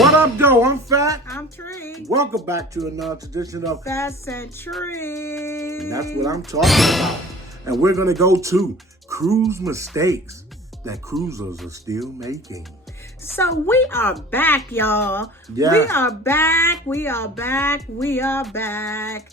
What up, though? I'm Fat. I'm Tre. Welcome back to another edition of Fat and Tre. And that's what I'm talking about. And we're going to go to cruise mistakes that cruisers are still making. So we are back, y'all. Yeah. We are back.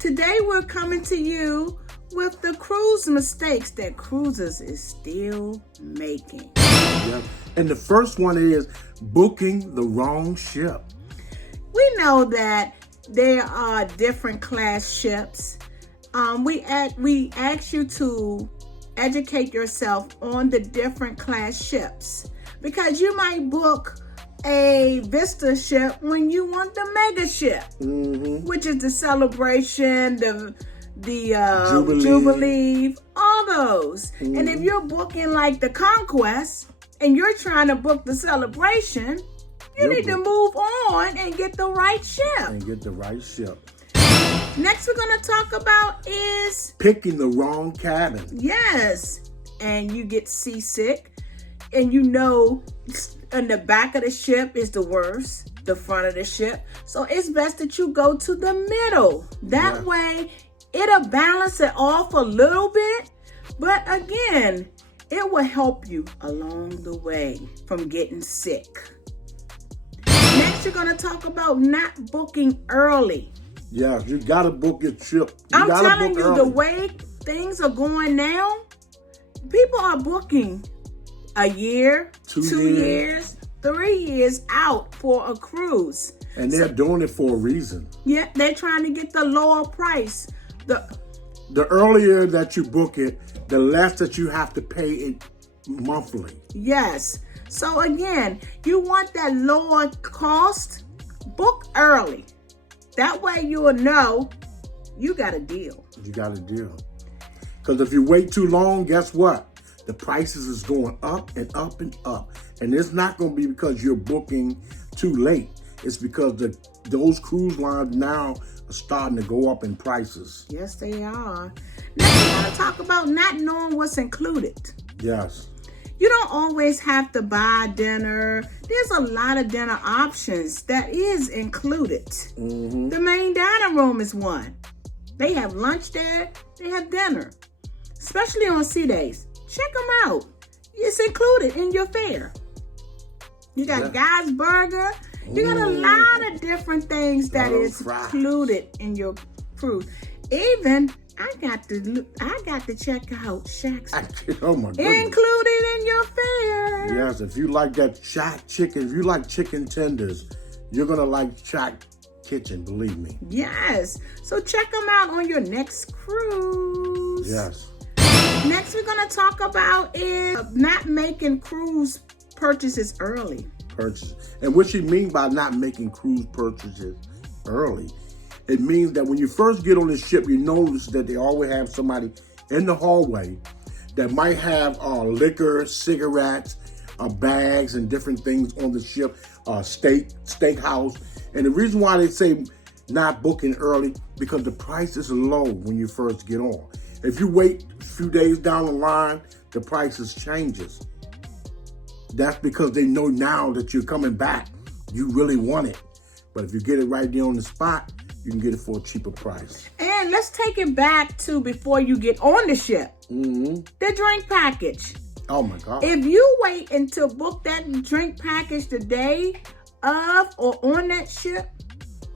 Today we're coming to you with the cruise mistakes that cruisers is still making. Yeah. And the first one is booking the wrong ship. We know that there are different class ships. We ask you to educate yourself on the different class ships, because you might book a Vista ship when you want the mega ship, which is the Celebration, the Jubilee, all those. And if you're booking like the Conquest and you're trying to book the Celebration, you need to move on and get the right ship. Next we're going to talk about is picking the wrong cabin. Yes. And you get seasick, and you know in the back of the ship is the worst, the front of the ship. So it's best that you go to the middle. That way it'll balance it off a little bit. But again, it will help you along the way from getting sick. Next, you're going to talk about not booking early. Yeah, you got to book your trip. I'm telling you, the way things are going now, people are booking a year, 2 years, 3 years out for a cruise. And they're doing it for a reason. Yeah, they're trying to get the lower price. The earlier that you book it, the less that you have to pay it monthly. Yes. So again, you want that lower cost, book early. That way you will know you got a deal. Because if you wait too long, guess what? The prices is going up and up and up. And it's not going to be because you're booking too late. It's because those cruise lines now are starting to go up in prices. Yes, they are. Next, we're going to talk about not knowing what's included. Yes. You don't always have to buy dinner. There's a lot of dinner options that is included. The main dining room is one. They have lunch there. They have dinner. Especially on sea days. Check them out. It's included in your fare. You got Guy's Burger. You got a lot of different things that is included in your cruise. Even I got to check out Shack's. Oh my goodness. Included in your fare. Yes, if you like that Shack chicken, if you like chicken tenders, you're going to like Shack Kitchen, believe me. Yes. So check them out on your next cruise. Yes. Next we're going to talk about is not making cruise purchases early. And what you mean by not making cruise purchases early? It means that when you first get on the ship, you notice that they always have somebody in the hallway that might have liquor, cigarettes, bags, and different things on the ship, steakhouse. And the reason why they say not booking early, because the price is low when you first get on. If you wait a few days down the line, the prices changes. That's because they know now that you're coming back. You really want it. But if you get it right there on the spot, you can get it for a cheaper price. And let's take it back to before you get on the ship. The drink package. Oh my God. If you wait until book that drink package the day of or on that ship,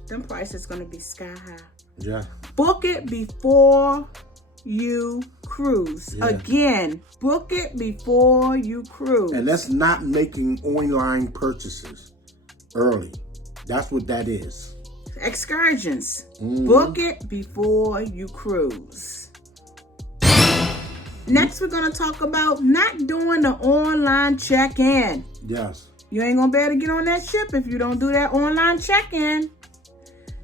them prices going to be sky high. Yeah. Book it before you cruise. Yeah. Again, book it before you cruise. And that's not making online purchases early. That's what that is. Excursions. Book it before you cruise. Next, we're going to talk about not doing the online check-in. Yes. You ain't going to be able to get on that ship if you don't do that online check-in.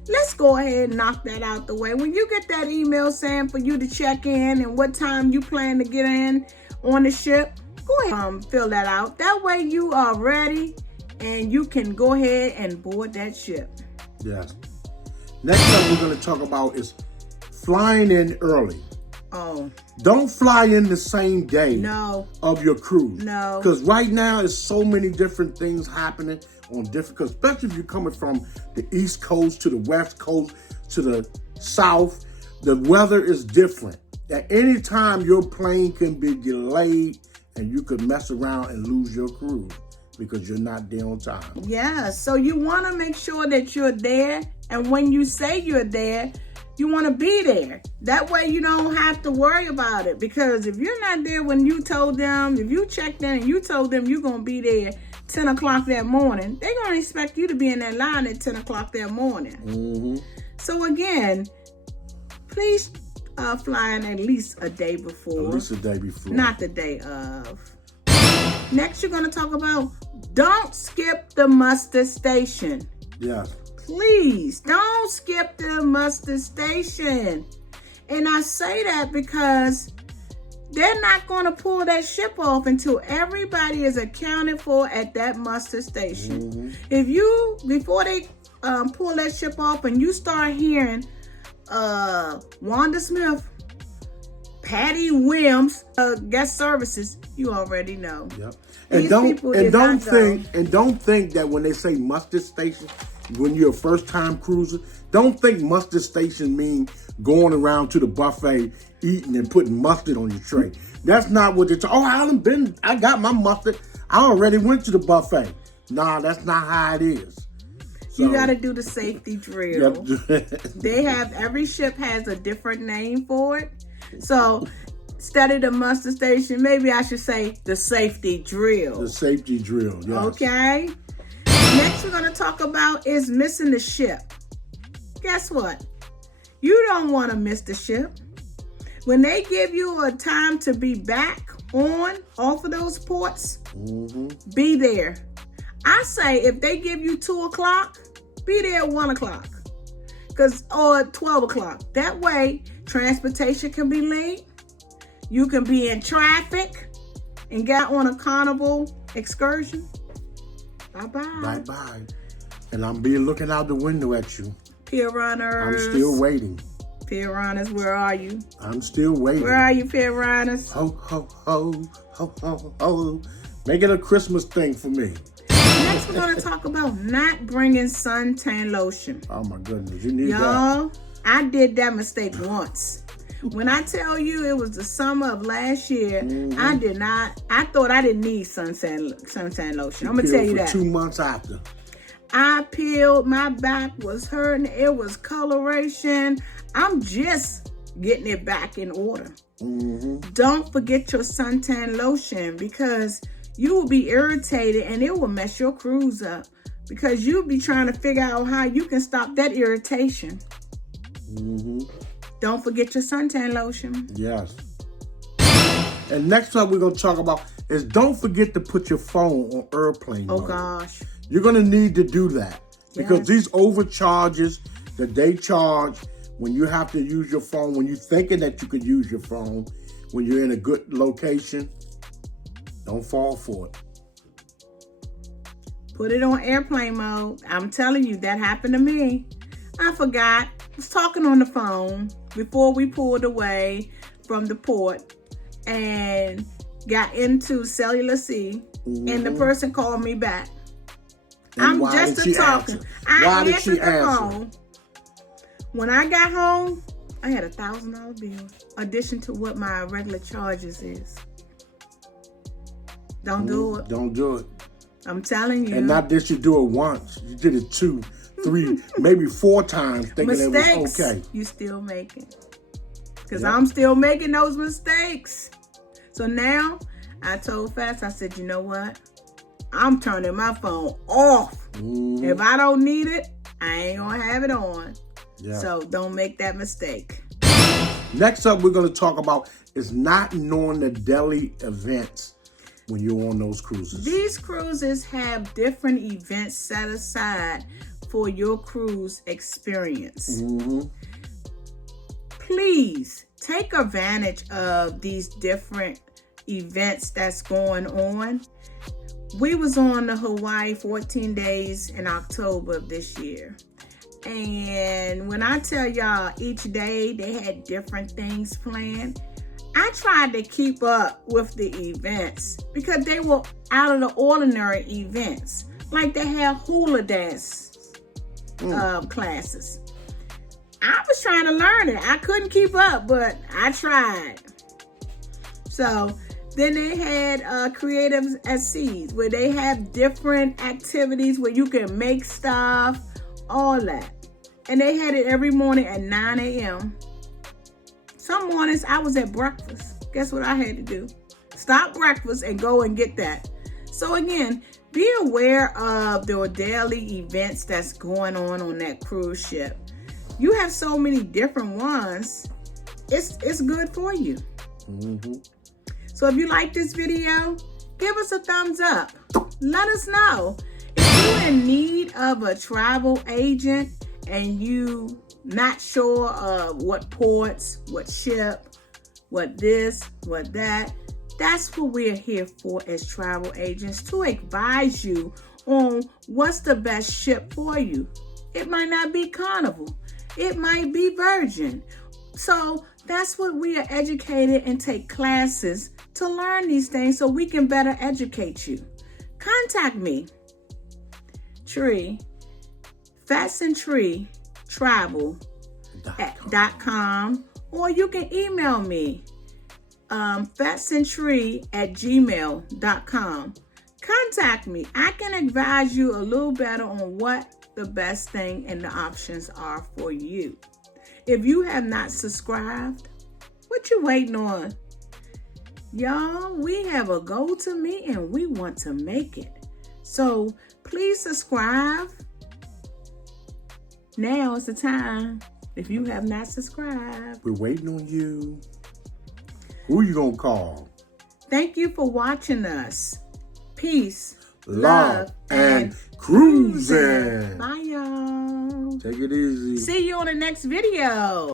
Let's go ahead and knock that out the way. When you get that email saying for you to check in and what time you plan to get in on the ship, go ahead and fill that out. That way you are ready and you can go ahead and board that ship. Yes. Next up we're going to talk about is flying in early. Oh. Don't fly in the same day No. of your cruise. No. Because right now there's so many different things happening on different, because especially if you're coming from the East Coast to the West Coast to the South, the weather is different. At any time, your plane can be delayed and you could mess around and lose your cruise because you're not there on time. Yeah, so you want to make sure that you're there. And when you say you're there, you want to be there. That way you don't have to worry about it. Because if you're not there when you told them, if you checked in and you told them you're going to be there 10 o'clock that morning, they're going to expect you to be in that line at 10 o'clock that morning. Mm-hmm. So again, please fly in at least a day before. At least a day before. Not the day of. Next, you're going to talk about don't skip the muster station. Yes. Please don't skip the muster station. And I say that because they're not going to pull that ship off until everybody is accounted for at that muster station. Mm-hmm. If you, before they pull that ship off and you start hearing Wanda Smith, Patty Williams, guest services, you already know. Yep. And don't think that when they say muster station, when you're a first time cruiser, don't think muster station mean going around to the buffet, eating and putting mustard on your tray. That's not what they're talking. I got my mustard. I already went to the buffet. Nah, that's not how it is. So, you got to do the safety drill. Yep. Every ship has a different name for it. So instead of the muster station, maybe I should say the safety drill. The safety drill, yes. Okay. Next we're going to talk about is missing the ship. Guess what? You don't want to miss the ship. When they give you a time to be back off of those ports, be there. I say if they give you 2 o'clock, be there at 1 o'clock. Or 12 o'clock. That way, transportation can be late. You can be in traffic and get on a carnival excursion. Bye-bye. Bye-bye. And I'm be looking out the window at you. Pier runners. I'm still waiting. Pier runners, where are you? I'm still waiting. Where are you, pier runners? Ho, ho, ho, ho, ho, ho. Make it a Christmas thing for me. Next, we're going to talk about not bringing suntan lotion. Oh, my goodness. You need Y'all, that. I did that mistake once. When I tell you it was the summer of last year, I thought I didn't need suntan lotion. I'm going to tell you that. 2 months after. I peeled, my back was hurting, it was coloration. I'm just getting it back in order. Don't forget your suntan lotion because you will be irritated and it will mess your cruise up because you'll be trying to figure out how you can stop that irritation. Don't forget your suntan lotion. Yes. And next up we're going to talk about is don't forget to put your phone on airplane mode. Oh, gosh. You're going to need to do that because these overcharges that they charge when you have to use your phone, when you're thinking that you could use your phone, when you're in a good location, don't fall for it. Put it on airplane mode. I'm telling you, that happened to me. I forgot. I was talking on the phone before we pulled away from the port and got into Cellular Sea, and the person called me back. And I'm just a talking. I answered the phone. When I got home, I had $1,000 bill, addition to what my regular charges is. Don't do it. Don't do it. I'm telling you. And not that you do it once. You did it 2, 3, maybe 4 times thinking mistakes, it was okay. You still making. Because I'm still making those mistakes. So now, I told Fast, I said, you know what? I'm turning my phone off. If I don't need it, I ain't going to have it on. Yeah. So don't make that mistake. Next up, we're going to talk about is not knowing the daily events when you're on those cruises. These cruises have different events set aside for your cruise experience. Please take advantage of these different events that's going on. We was on the Hawaii 14 days in October of this year. And when I tell y'all each day they had different things planned, I tried to keep up with the events because they were out of the ordinary events. Like they have hula dance classes. I was trying to learn it. I couldn't keep up, but I tried. So then they had Creative at Sea, where they have different activities where you can make stuff, all that. And they had it every morning at 9 a.m. Some mornings I was at breakfast. Guess what I had to do? Stop breakfast and go and get that. So again, be aware of the daily events that's going on that cruise ship. You have so many different ones. It's good for you. Mm-hmm. So if you like this video, give us a thumbs up. Let us know. If you're in need of a travel agent and you not sure of what ports, what ship, what this, what that, that's what we're here for as travel agents, to advise you on what's the best ship for you. It might not be Carnival. It might be Virgin. So that's what we are educated and take classes to learn these things so we can better educate you. Contact me, Tre, FatsandTreTravel.com, or you can email me, fatsandtre@gmail.com. Contact me. I can advise you a little better on what the best thing and the options are for you. If you have not subscribed, what you waiting on? Y'all, we have a goal to meet and we want to make it. So please subscribe. Now is the time. If you have not subscribed, we're waiting on you. Who you gonna call? Thank you for watching us. Peace, love, and cruising. Bye, y'all. Take it easy. See you on the next video.